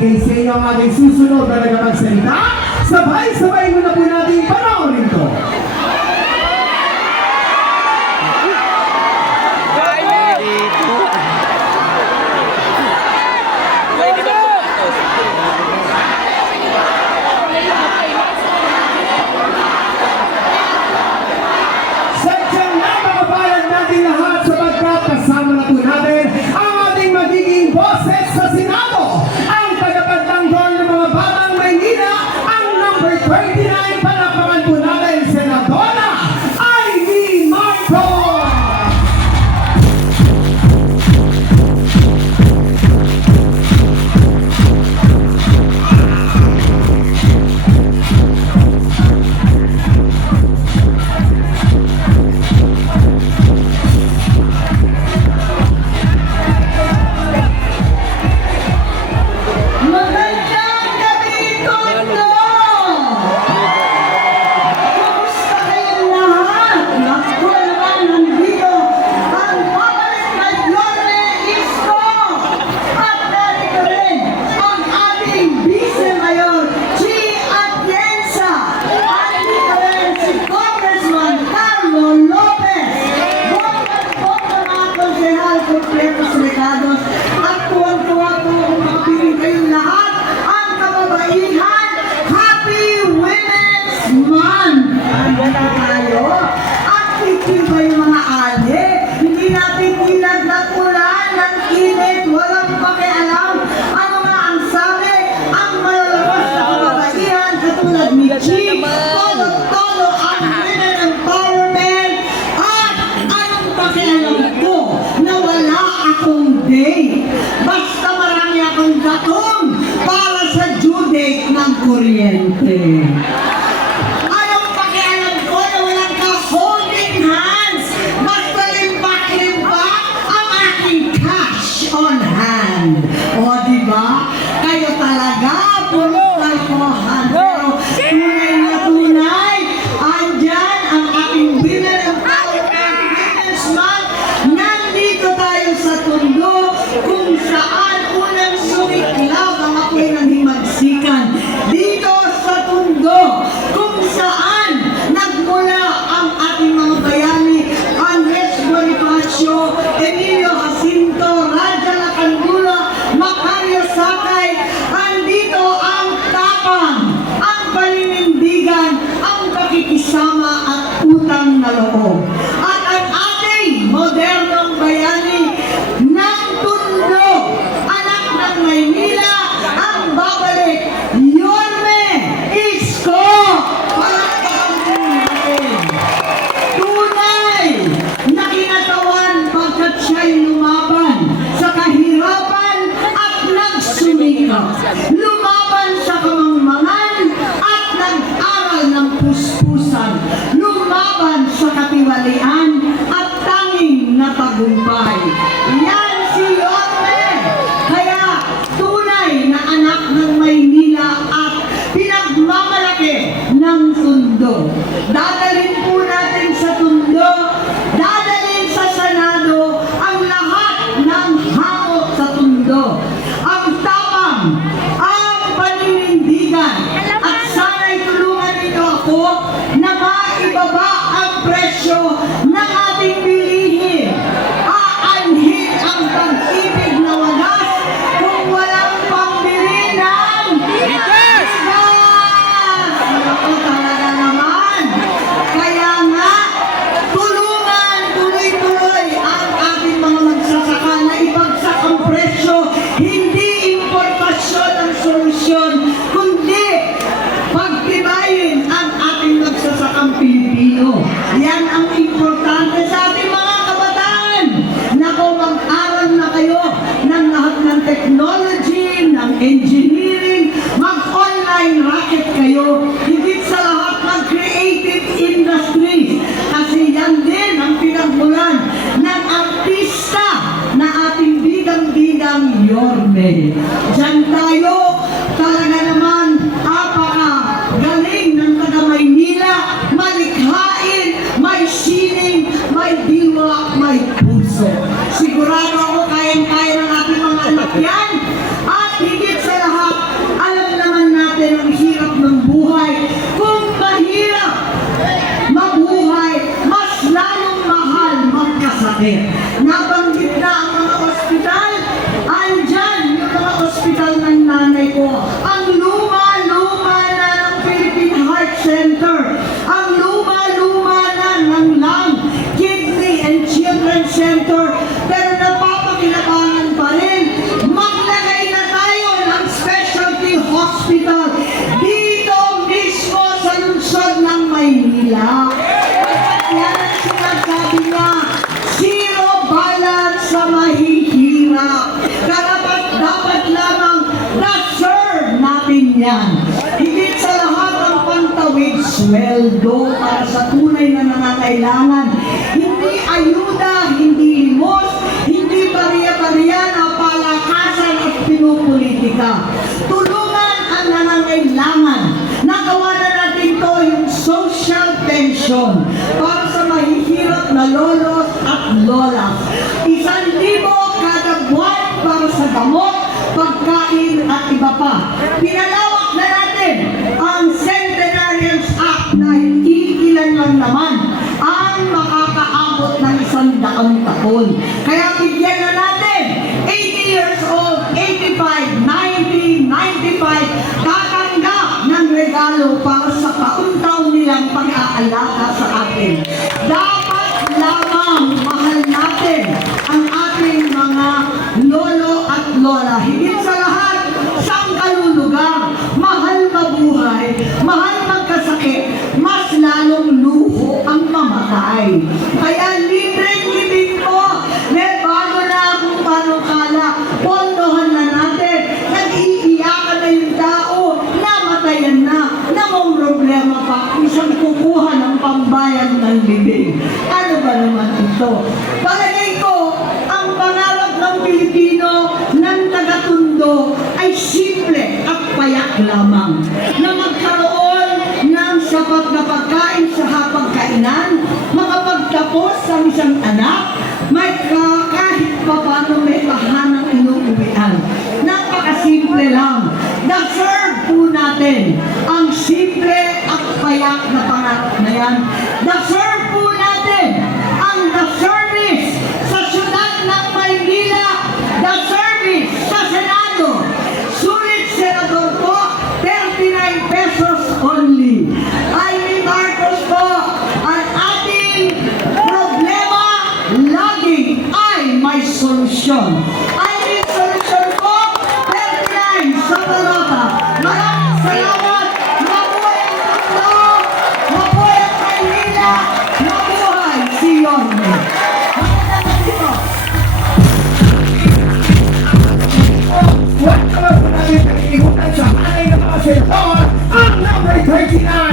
ibibigay sa inyo ang ating susunod na nagkakagsalita. Sabay-sabay mo na po natin panoorin to. 39 pa ng pangalunan. Então, assim, Senado. Dadalhin po natin sa tundo, dadalhin sa Senado ang lahat ng hamok sa tundo. Ang tapang sweldo para sa tunay na nangangailangan. Hindi ayuda, hindi limos, hindi bariya-bariya na palakasan at pinupolitika. Tulungan ang nangangailangan. Nagawa na natin to yung social pension para sa mahihirap na lolos at lolas. Isang libo kada buwan para sa gamot, pagkain at iba pa. Pinalawak lang naman ang makakaabot ng isang daang taon. Kaya bigyan na natin 80 years old, 85, 90, 95, tatanggap ng regalo para sa taon-taon nilang pag-aalaga sa atin. Dapat lamang mahal natin ang ating mga lolo at lola. Higit sa lamang na magkaroon ng sapat na pagkain sa hapagkainan, makapagtapos sa isang anak, may ka- kahit pa paano may tahanang inuuwian. Napakasimple lang. Deserve po natin Huwag naman po natin pag-iikutan sa hanay ng